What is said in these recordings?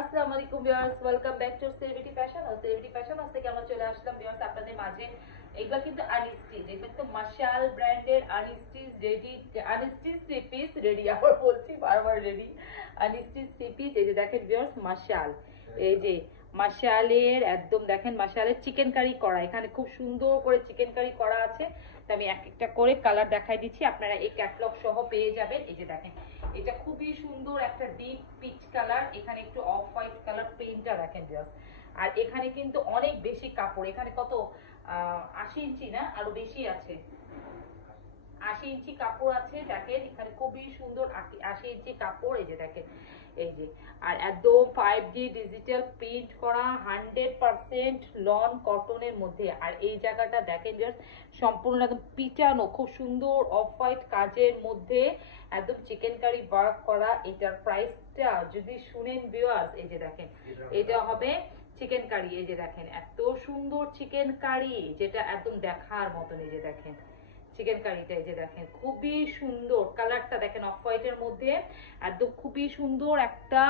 আসসালামু আলাইকুম viewers, welcome back to celebrity fashion. আর সেলিব্রিটি ফ্যাশন হাউস থেকে আমরা চলে আসলাম ভিউয়ার্স আপনাদের মাঝে। এগুলো কিন্তু আনস্টিচ, এগুলো কিন্তু মাশাল ব্র্যান্ডের unstitch ready, unstitch three piece ready. আবার বলছি বারবার রেডি, আনস্টিচ থ্রি পিস। এই যে দেখেন ভিউয়ার্স মাশাল, এই যে মাশালের একদম দেখেন মাশালের চিকেন কারি করা, এখানে খুব সুন্দর করে চিকেন কারি করা আছে। তো আমি এক একটা করে কালার দেখাই দিচ্ছি, আপনারা এই ক্যাটলগ সহ পেয়ে যাবেন। এই যে দেখেন এটা খুবই সুন্দর একটা ডিপ পিচ কালার, এখানে একটু অফ হোয়াইট কালার পেইন্টটা দেখেন জাস্ট। আর এখানে কিন্তু অনেক বেশি কাপড়, এখানে কত 80 ইঞ্চি না আরো বেশি আছে, 80 ইঞ্চি কাপড় আছে। দেখেন এখানে খুবই সুন্দর 80 ইঞ্চি কাপড়। এই যে দেখেন এই যে, আর একদম 5D ডিজিটাল প্রিন্ট করা 100% লন কটনের মধ্যে। আর এই জায়গাটা দেখেন জাস্ট সম্পূর্ণ একদম পিটানো, খুব সুন্দর অফ হোয়াইট কাজের মধ্যে একদম চিকেন কারি ওয়ার্ক করা। এটার প্রাইসটা যদি শুনেন ভিউয়ার্স, এই যে দেখেন এটা হবে চিকেন কারি। এই যে দেখেন এত সুন্দর চিকেন কারি, যেটা একদম দেখার মতন। এই যে দেখেন চিকেন কারিটা, এই যে দেখেন খুবই সুন্দর কালারটা দেখেন অফ হোয়াইটের মধ্যে একদম খুবই সুন্দর একটা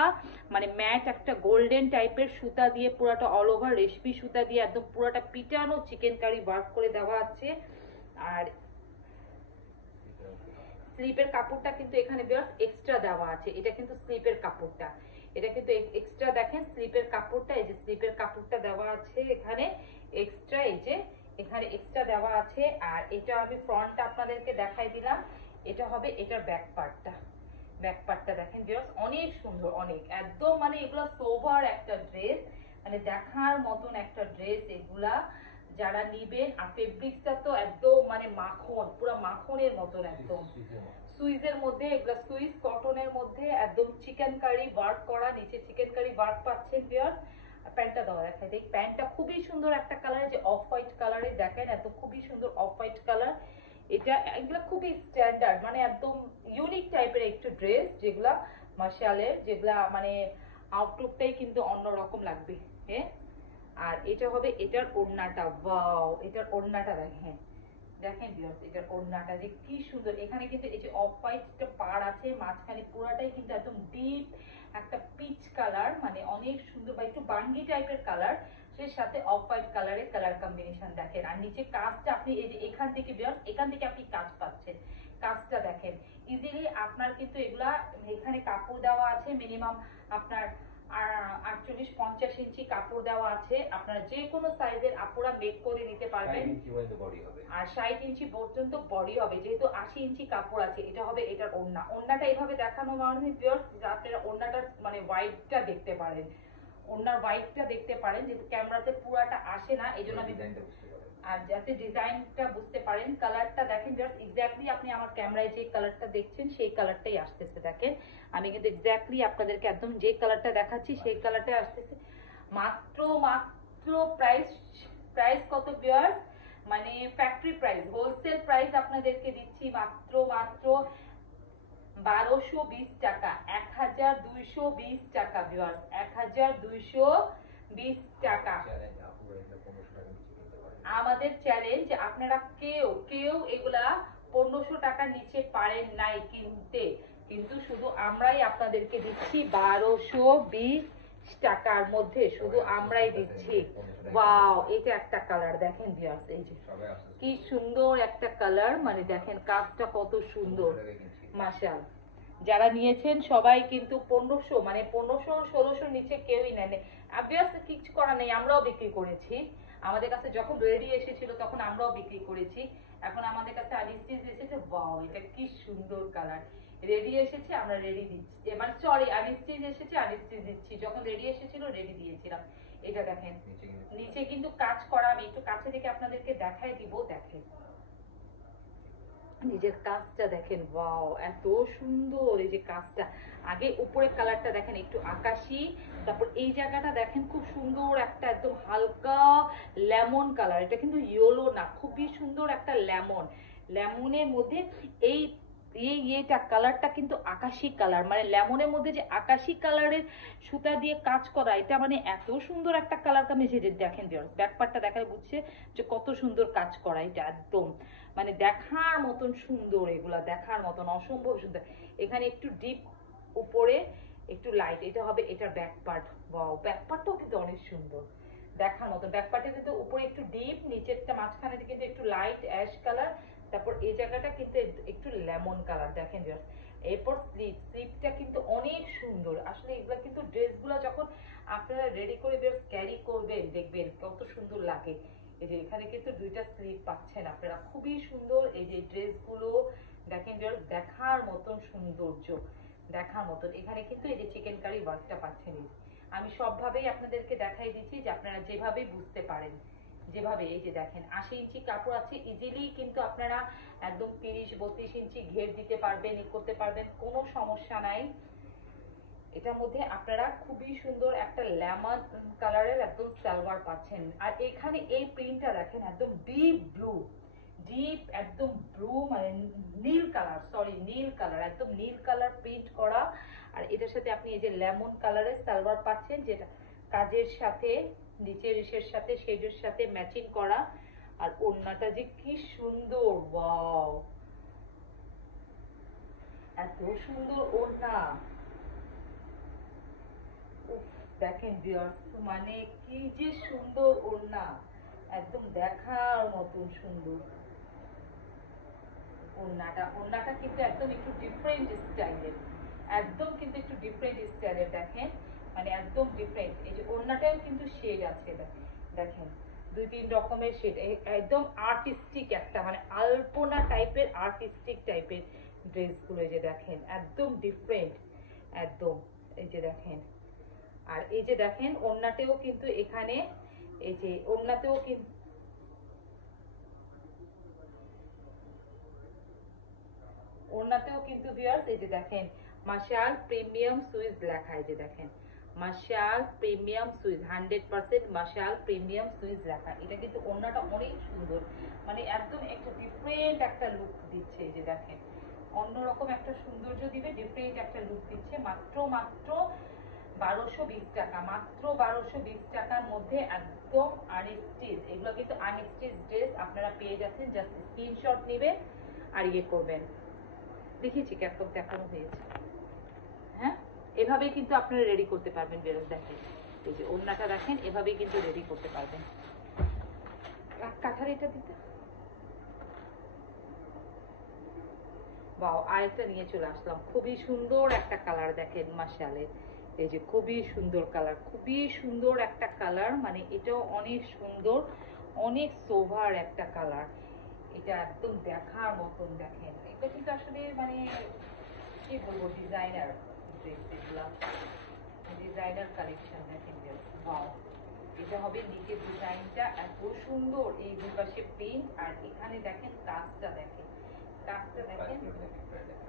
মানে ম্যাট একটা গোল্ডেন টাইপের সুতা দিয়ে পুরাটা অল ওভার রেশমি সুতা দিয়ে একদম পুরাটা পিটানো চিকেন কারি ওয়ার্ক করে দেওয়া আছে। আর স্লিপের কাপড়টা কিন্তু এখানে ভিউয়ার্স এক্সট্রা দেওয়া আছে, এটা কিন্তু স্লিপের কাপড়টা, এটা কিন্তু এক্সট্রা দেখেন স্লিপের কাপড়টা, এই যে স্লিপের কাপড়টা দেওয়া আছে এখানে এক্সট্রা, এই যে এখানে এক্সট্রা দেওয়া আছে। আর এটা আমি ফ্রন্টটা আপনাদেরকে দেখাই দিলাম, এটা হবে এটার ব্যাক পার্টটা। ব্যাক পার্টটা দেখেন ভিউয়ার্স অনেক সুন্দর, অনেক একদম মানে এগুলো সোভার একটা ড্রেস, মানে দেখার মতন একটা ড্রেস এগুলা যারা নিবেন। আর ফেব্রিক্সটা তো একদম মানে মাখন, পুরো মাখনের মতন একদম সুইজের মধ্যে, এগুলো সুইস কটনের মধ্যে একদম চিকেন কারি ওয়ার্ক করা, নিচে চিকেন কারি ওয়ার্ক পাচ্ছেন ভিউয়ার্স। প্যান্টটা দেওয়া দেখাই দেখ, প্যান্টটা খুবই সুন্দর একটা কালারে, যে অফ হোয়াইট কালারে দেখেন এত খুবই সুন্দর অফ হোয়াইট কালার। এটা এগুলা খুবই স্ট্যান্ডার্ড মানে একদম ইউনিক টাইপের একটু ড্রেস, যেগুলা মার্শালের, যেগুলা মানে আউটলুকটাই কিন্তু অন্যরকম লাগবে। হ্যাঁ, আর এটা হবে এটার ওড়নাটা, ওয়াও এটার ওড়নাটা দেখেন, দেখেন ভিউয়ার্স এটার ওড়নাটা যে কি সুন্দর। এখানে কিন্তু এই যে অফ হোয়াইট একটা পাড় আছে মাঝখানে, পুরাটাই কিন্তু একদম ডিপ একটা পিচ কালার, মানে অনেক সুন্দর বা একটু বাঙ্গি টাইপের কালার, সে সাথে অফ হোয়াইট কালারের কালার কম্বিনেশন দেখেন। আর নিচে কাজটা আপনি এই যে এখান থেকে ভিউয়ার্স এখান থেকে আপনি কাজ পাচ্ছেন, কাজটা দেখেন ইজিলি আপনার কিন্তু এগুলা এখানে কাপড় দেওয়া আছে মিনিমাম আপনার 48-50 ইঞ্চি কাপড় দেওয়া আছে, আপনারা যে কোনো সাইজের আপুরা মেক করে নিতে পারবেন। আর 60 ইঞ্চি পর্যন্ত বডি হবে, যেহেতু 80 ইঞ্চি কাপড় আছে। এটা হবে এটার ওড়না, ওড়নাটা এইভাবে দেখানো মানে ভিউয়ার্স আপনারা ওড়নাটার মানে হোয়াইটটা দেখতে পারেন, ওড়নার হোয়াইটটা দেখতে পারেন, যেহেতু ক্যামেরাতে পুরাটা আসে না এই জন্য আমি, আর যাতে ডিজাইনটা বুঝতে পারেন। কালারটা দেখেন জাস্ট এক্স্যাক্টলি আপনি আমার ক্যামেরায় যে কালারটা দেখছেন সেই কালারটাই আসতেছে। দেখেন আমি কিন্তু এক্স্যাক্টলি আপনাদেরকে একদম যে কালারটা দেখাচ্ছি সেই কালারটাই আসতেছে। মাত্র মাত্র প্রাইস, প্রাইস কত ভিউয়ার্স, মানে ফ্যাক্টরি প্রাইস, হোলসেল প্রাইস আপনাদেরকে দিচ্ছি মাত্র মাত্র 1220 টাকা, 1220 টাকা ভিউয়ার্স, 1220 টাকা। আমাদের চ্যালেঞ্জ, আপনারা কেউ কেউ এগুলা 1500 টাকার নিচে পারেন নাই কিনতে, কিন্তু শুধু আমরাই আপনাদেরকে দিচ্ছি 1220 টাকার মধ্যে, শুধু আমরাই দিচ্ছি। ওয়াও এটা একটা কালার দেখেন ভিউয়ার্স, এই যে কি সুন্দর একটা কালার, মানে দেখেন কাজটা কত সুন্দর মাশাআল্লাহ। যারা নিয়েছেন সবাই কিন্তু 1500 মানে 1500-1600 নিচে কেউই নেন। অবভিয়াসলি কিছু করার নেই, আমরাও বিক্রি করেছি, আমাদের কাছে যখন রেডি এসেছিল তখন আমরাও বিক্রি করেছি। এখন আমাদের কাছে আনস্টিচ এসেছে, ওয়াও এটা কি সুন্দর কালার। রেডি এসেছে আমরা রেডি দিচ্ছি, মানে সরি আনস্টিচ এসেছে আনস্টিচ দিচ্ছি, যখন রেডি এসেছিল রেডি দিয়েছিলাম। এটা দেখেন নিচে কিন্তু কাজ করা, আমি একটু কাছে থেকে আপনাদেরকে দেখাই দিব। দেখেন নিজের কাজটা দেখেন, ওয়াও এত সুন্দর এই যে কাজটা। আগে উপরের কালারটা দেখেন একটু আকাশি, তারপর এই জায়গাটা দেখেন খুব সুন্দর একটা একদম হালকা লেমন কালার, এটা কিন্তু ইয়েলো না, খুবই সুন্দর একটা লেমন, লেমনের মধ্যে এই ইয়েটা কালারটা কিন্তু আকাশি কালার, মানে লেমনের মধ্যে যে আকাশি কালারের সুতা দিয়ে কাজ করা, এটা মানে এত সুন্দর একটা কালার কম্বিনেশন। দেখেন ব্যাক পার্টটা দেখায় বুঝছে যে কত সুন্দর কাজ করা, এটা একদম মানে দেখার মতন সুন্দর, এগুলা দেখার মতন অসম্ভব সুন্দর। এখানে একটু ডিপ উপরে একটু লাইট। এটা হবে এটার ব্যাক পার্ট। ওয়াও, ব্যাক পার্টটাও কিন্তু অনেক সুন্দর দেখার মতো। ব্যাক পার্টে কিন্তু উপরে একটু ডিপ, নিচেরটা মাঝখানে কিন্তু একটু লাইট অ্যাশ কালার, তারপর এই জায়গাটা কিন্তু একটু লেমন কালার। দেখেন জাস্ট। এরপর স্লিপটা কিন্তু অনেক সুন্দর। আসলে এগুলো কিন্তু ড্রেসগুলো যখন আপনারা রেডি করে জাস্ট ক্যারি করবেন দেখবেন কত সুন্দর লাগে। এই যে এখানে কিন্তু দুইটা স্লিপ পাচ্ছেন আপনারা, খুবই সুন্দর। এই যে ড্রেসগুলো দেখেন জাস্ট, দেখার মতন সৌন্দর্য, দেখার মতন। এখানে কিন্তু এই যে চিকেন কারি ওয়ার্কটা পাচ্ছেন। আমি সবভাবেই আপনাদেরকে দেখাই দিচ্ছি যে আপনারা যেভাবে বুঝতে পারেন, যেভাবে। এই যে দেখেন ৮০ ইঞ্চি কাপড় আছে, ইজিলি কিন্তু আপনারা একদম ৩০-৩২ ইঞ্চি ঘের দিতে পারবেন, করতে পারবেন, কোনো সমস্যা নাই। এটার মধ্যে আপনারা খুবই সুন্দর একটা লেমন কালারের একদম সালোয়ার পাচ্ছেন। আর এখানে এই প্রিন্টটা দেখেন, একদম ডিপ ব্লু, ডিপ একদম ব্লু, মানে নীল কালার, সরি নীল কালার, একদম নীল কালার প্রিন্ট করা। আর এটার সাথে আপনি এই যে লেমন কালারের সালোয়ার পাচ্ছেন, যেটা কাজের সাথে নিচের ইসের সাথে শেডের সাথে ম্যাচিং করা। আর ওড়নাটা যে কি সুন্দর, ওয়াও, এত সুন্দর ওড়না। দেখেন ভিউয়ার্স, মানে কি যে সুন্দর ওড়না, একদম দেখার মতন সুন্দর ওড়নাটা কিন্তু একদম একটু ডিফারেন্ট স্টাইলের, একদম কিন্তু একটু ডিফারেন্ট স্টাইলের। দেখেন মানে একদম ডিফারেন্ট। এই যে ওড়নাটাও কিন্তু শেড আছে, দেখেন ২-৩ রকমের শেড, একদম আর্টিস্টিক একটা, মানে আলপনা টাইপের, আর্টিস্টিক টাইপের ড্রেসগুলো। এই যে দেখেন একদম ডিফারেন্ট একদম। এই যে দেখেন, আর এই যে দেখেন ওড়নাতেও কিন্তু এখানে, এই যে ওড়নাতেও কিন্তু ভিউয়ার্স এই যে দেখেন মাশাল প্রিমিয়াম সুইস লেখা। এই যে দেখেন মাশাল প্রিমিয়াম সুইস, 100% মাশাল প্রিমিয়াম সুইস লেখা। এটা কিন্তু ওড়নাটা অনেক সুন্দর, মানে একদম একটা ডিফারেন্ট একটা লুক দিচ্ছে। এই যে দেখেন অন্যরকম একটা সৌন্দর্য দিবে, ডিফারেন্ট একটা লুক দিচ্ছে। মাত্র ১২২০ টাকা, মাত্র ১২২০ টাকার মধ্যে একদম আনস্টিচ। এগুলো কিন্তু আনস্টিচ ড্রেস আপনারা পেয়ে যাচ্ছেন। জাস্ট স্ক্রিনশট নেবেন আর ইয়ে করবেন। দেখিয়েছি ক্যাপটপ দেখানো হয়েছে, হ্যাঁ। এভাবেই কিন্তু আপনারা রেডি করতে পারবেন। বেরোস দেখেন, এই যে ওড়নাটা দেখেন, এভাবেই কিন্তু রেডি করতে পারবেন। কাঁথার এটা দিতে, বাও, আরেকটা নিয়ে চলে আসলাম। খুবই সুন্দর একটা কালার দেখেন মাশালের। এই যে খুবই সুন্দর কালার, খুবই সুন্দর একটা কালার, মানে এটাও অনেক সুন্দর, অনেক সোভার একটা কালার। এটা একদম দেখার মতন। দেখেন এটা কিন্তু আসলে মানে কি বলবো, ডিজাইনার ড্রেস, এগুলা ডিজাইনার কালেকশন। দেখেন ওয়াও, এটা হবে নিচের ডিজাইনটা এত সুন্দর, এই দুপাশে প্রিন্ট, আর এখানে দেখেন কাজটা দেখেন, কাজটা দেখেন।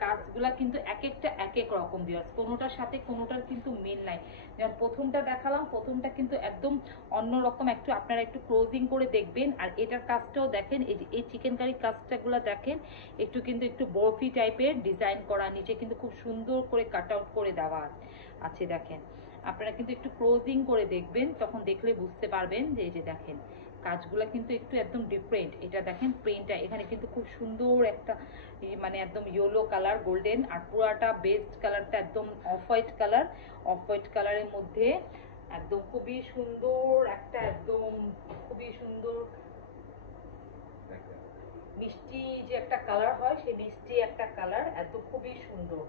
কাজগুলা কিন্তু এক একটা এক এক রকম ভিউয়ার্স, কোনোটার সাথে কোনোটার কিন্তু মিল নাই। যেমন প্রথমটা দেখালাম, প্রথমটা কিন্তু একদম অন্যরকম, একটু আপনারা একটু ক্লোজিং করে দেখবেন। আর এটার কাজটাও দেখেন, এই যে এই চিকেন কারি কাজটাগুলো দেখেন, একটু কিন্তু একটু বরফি টাইপের ডিজাইন করা, নিচে কিন্তু খুব সুন্দর করে কাট আউট করে দেওয়া আছে। দেখেন আপনারা কিন্তু একটু ক্লোজিং করে দেখবেন, তখন দেখলে বুঝতে পারবেন যে এই যে দেখেন কাজগুলো কিন্তু একটু একদম ডিফারেন্ট। এটা দেখেন প্রিন্টটা, এখানে কিন্তু খুব সুন্দর একটা মানে একদম ইয়েলো কালার গোল্ডেন, আর পুরাটা বেস্ট কালারটা একদম off white colour, off white কালারের মধ্যে একদম খুবই সুন্দর একটা, একদম খুবই সুন্দর মিষ্টি যে একটা কালার হয়, সেই মিষ্টি একটা কালার, একদম খুবই সুন্দর।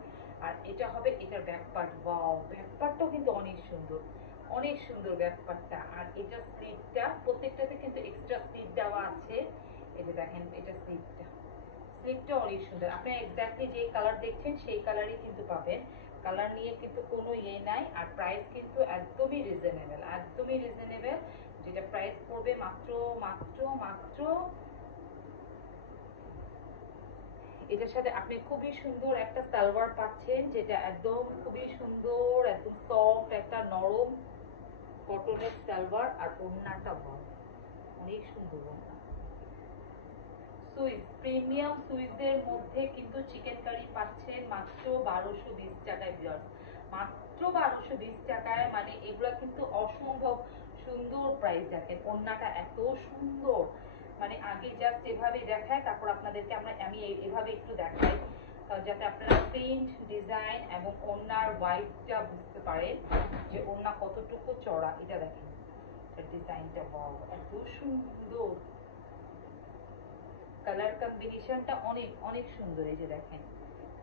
আর এটা হবে এটার ব্যাক পার্ট। ওয়াও, ব্যাক পার্টটাও কিন্তু অনেক সুন্দর, অনেক সুন্দর ব্যাক পার্টটা। আর এটা স্লিভটা, প্রত্যেকটাতে কিন্তু এক্সট্রা স্লিভ দেওয়া আছে। এই যে দেখেন এটা স্লিভটা অনেক সুন্দর। আপনি এক্স্যাক্টলি যে কালার দেখছেন সেই কালারই কিন্তু পাবেন, কালার নিয়ে কিন্তু কোনো ইয়ে নাই। আর প্রাইস কিন্তু একদমই রিজনেবল, একদমই রিজনেবল। যেটা প্রাইস পড়বে মাত্র মাত্র মাত্র, এটার সাথে আপনি খুবই সুন্দর একটা সালোয়ার পাচ্ছেন, যেটা একদম খুবই সুন্দর, একদম সফট একটা নরম কটনের সালোয়ার। আর ওড়নাটা অনেক সুন্দর ওড়না। সুইস, প্রিমিয়াম সুইসের মধ্যে কিন্তু চিকেন কারি পাচ্ছেন মাত্র ১২২০ টাকায় ভিউয়ার্স, মাত্র ১২২০ টাকায়। মানে এগুলা কিন্তু অসম্ভব সুন্দর প্রাইস। দেখেন ওড়নাটা এত সুন্দর, মানে আগে জাস্ট এভাবে দেখায়, তারপর আপনাদেরকে আমি এভাবে একটু দেখাই, যাতে আপনারা প্রিন্ট ডিজাইন এবং ওড়নার ওয়াইডটা বুঝতে পারেন যে ওড়না কতটুকু চড়া। এটা দেখেন ডিজাইনটা, ওয়াও এত সুন্দর, কালার কম্বিনেশনটা অনেক অনেক সুন্দর। এই যে দেখেন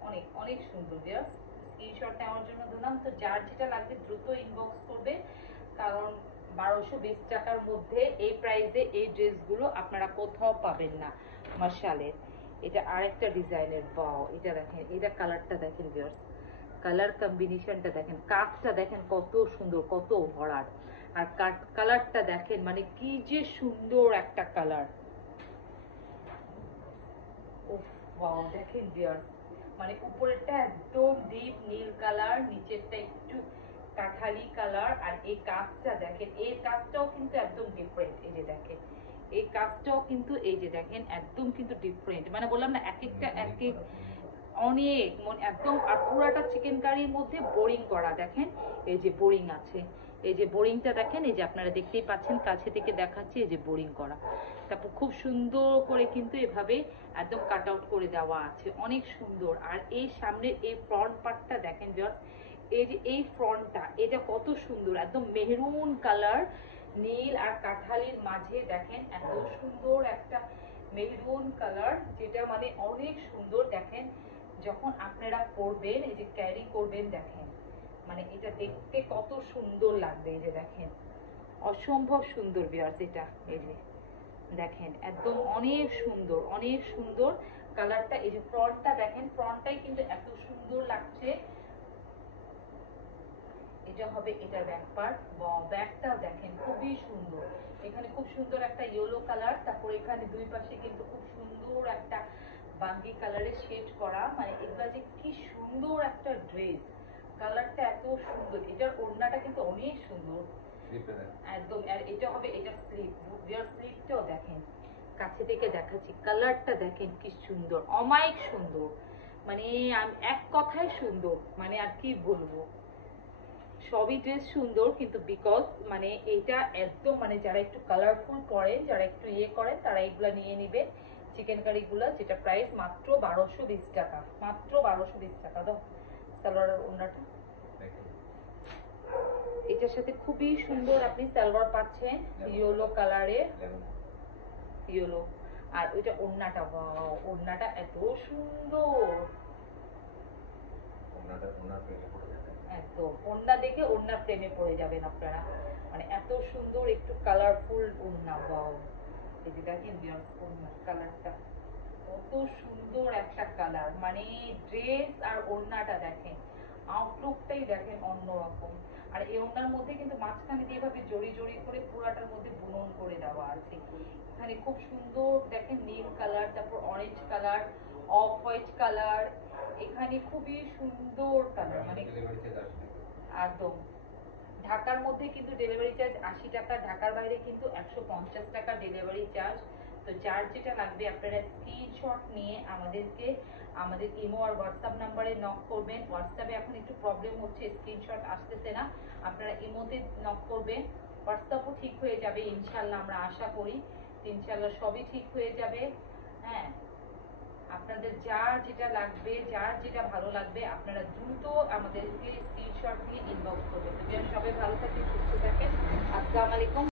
অনেক অনেক সুন্দর। ভিউয়ার্স স্ক্রিনশট নেওয়ার জন্য দিলাম। তো যার যেটা লাগবে দ্রুত ইনবক্স করবে, কারণ 1220 টাকার মধ্যে এই প্রাইসে এই ড্রেসগুলো আপনারা কোথাও পাবেন না মাশালের। এটা আরেকটা ডিজাইনের, ওয়াও এটা দেখেন, এটা কালারটা দেখেন ভিউয়ার্স, কালার কম্বিনেশনটা দেখেন, কাজটা দেখেন কত সুন্দর, কত ভরাট, আর কালারটা দেখেন মানে কি যে সুন্দর একটা কালার। ওয়াও দেখেন ভিউয়ার্স, মানে উপরেরটা একদম ডিপ নীল কালার, নিচেরটা একটু কাঠালি কালার, আর এই কাজটা দেখেন, এই কাজটাও কিন্তু একদম ডিফারেন্ট। এই যে দেখেন এই কাজটাও কিন্তু, এই যে দেখেন একদম কিন্তু ডিফারেন্ট, মানে বললাম না এক একটা এক এক অনেক একদম। আর পুরাটা চিকেন কারির মধ্যে বোরিং করা, দেখেন এই যে বোরিং আছে, এই যে বোরিংটা দেখেন, এই যে আপনারা দেখতেই পাচ্ছেন, কাছে থেকে দেখাচ্ছি, এই যে বোরিং করা। তারপর খুব সুন্দর করে কিন্তু এভাবে একদম কাট আউট করে দেওয়া আছে, অনেক সুন্দর। আর এই সামনের এই ফ্রন্ট পার্টটা দেখেন ভিউয়ার্স, এই যে এই ফ্রন্টটা, এটা কত সুন্দর, একদম মেহরুন কালার, নীল আর কাঠালির মাঝে দেখেন এত সুন্দর একটা মেহরুন কালার, যেটা মানে অনেক সুন্দর। দেখেন যখন আপনারা পরবেন, এই যে ক্যারি করবেন, দেখেন মানে এটা দেখতে কত সুন্দর লাগবে। এই যে দেখেন অসম্ভব সুন্দর ভিউয়ার্স, এটা এই যে দেখেন একদম অনেক সুন্দর, অনেক সুন্দর কালারটা। এই যে ফ্রন্টটা দেখেন, ফ্রন্টটাই কিন্তু এত সুন্দর লাগছে। এটা হবে এটার ব্যাক পার্ট, ব্যাকটাও দেখেন খুবই সুন্দর, এখানে খুব সুন্দর একটা ইয়েলো কালার, তারপর এখানে দুই পাশে কিন্তু খুব সুন্দর একটা বাঙ্গি কালারের শেড করা, মানে এগুলা যে কি সুন্দর একটা ড্রেস, কালারটা এত সুন্দর। এটার ওড়নাটা কিন্তু অনেক সুন্দর একদম। আর এটা হবে এটা স্লিপ, স্লিপটাও দেখেন, কাছে থেকে দেখাচ্ছি, কালারটা দেখেন কি সুন্দর, অমায়িক সুন্দর, মানে এক কথায় সুন্দর, মানে আর কি বলবো। সবই ড্রেস সুন্দর, কিন্তু বিকজ মানে এটা একদম মানে যারা একটু কালারফুল পরেন, যারা একটু ইয়ে করেন, তারা এগুলা নিয়ে নেবে চিকেন কারি গুলা, যেটা প্রাইস মাত্র 1220 টাকা, মাত্র 1220 টাকা। দাও সালোয়ারের ওড়নাটা, এটার সাথে খুবই সুন্দর আপনি সালোয়ার পাচ্ছেন ইয়েলো কালারে, ইয়েলো। আর ওইটা ওড়নাটা, ওয়াও ওড়নাটা এত সুন্দর, একদম ওড়না দেখে ওড়না প্রেমে পড়ে যাবেন আপনারা, মানে এত সুন্দর একটু কালারফুল ওড়না, ওয়াও। এই যে দেখেন ভিউয়ার্স ওড়নার কালারটা কত সুন্দর একটা কালার, মানে ড্রেস আর ওড়নাটা দেখেন, আউটলুকটাই দেখেন অন্যরকম। আর এই ওড়নার মধ্যে কিন্তু মাঝখানে দিয়ে এভাবে জড়ি জড়ি করে পুরাটার মধ্যে বুনন করে দেওয়া আছে। এখানে খুব সুন্দর দেখেন নীল কালার, তারপর orange colour, off white colour, এখানে খুবই সুন্দর কালার, মানে একদম। ঢাকার মধ্যে কিন্তু ডেলিভারি চার্জ 80 টাকা, ঢাকার বাইরে কিন্তু 150 টাকা ডেলিভারি চার্জ। তো যার যেটা লাগবে আপনারা স্ক্রিনশট নিয়ে আমাদেরকে আমাদের ইমো আর হোয়াটসঅ্যাপ নাম্বারে নক করবেন। হোয়াটসঅ্যাপে এখন একটু প্রবলেম হচ্ছে, স্ক্রিনশট আসতেছে না, আপনারা ইমোতে নক করবেন। হোয়াটসঅ্যাপও ঠিক হয়ে যাবে ইনশাল্লাহ, আমরা আশা করি ইনশাল্লাহ সবই ঠিক হয়ে যাবে। হ্যাঁ, আপনাদের যার যেটা লাগবে, যার যেটা ভালো লাগবে, আপনারা দ্রুত আমাদেরকে স্ক্রিনশট দিয়ে ইনবক্স করবেন। সবাই ভালো থাকেন, সুস্থ থাকেন, আসসালামু আলাইকুম।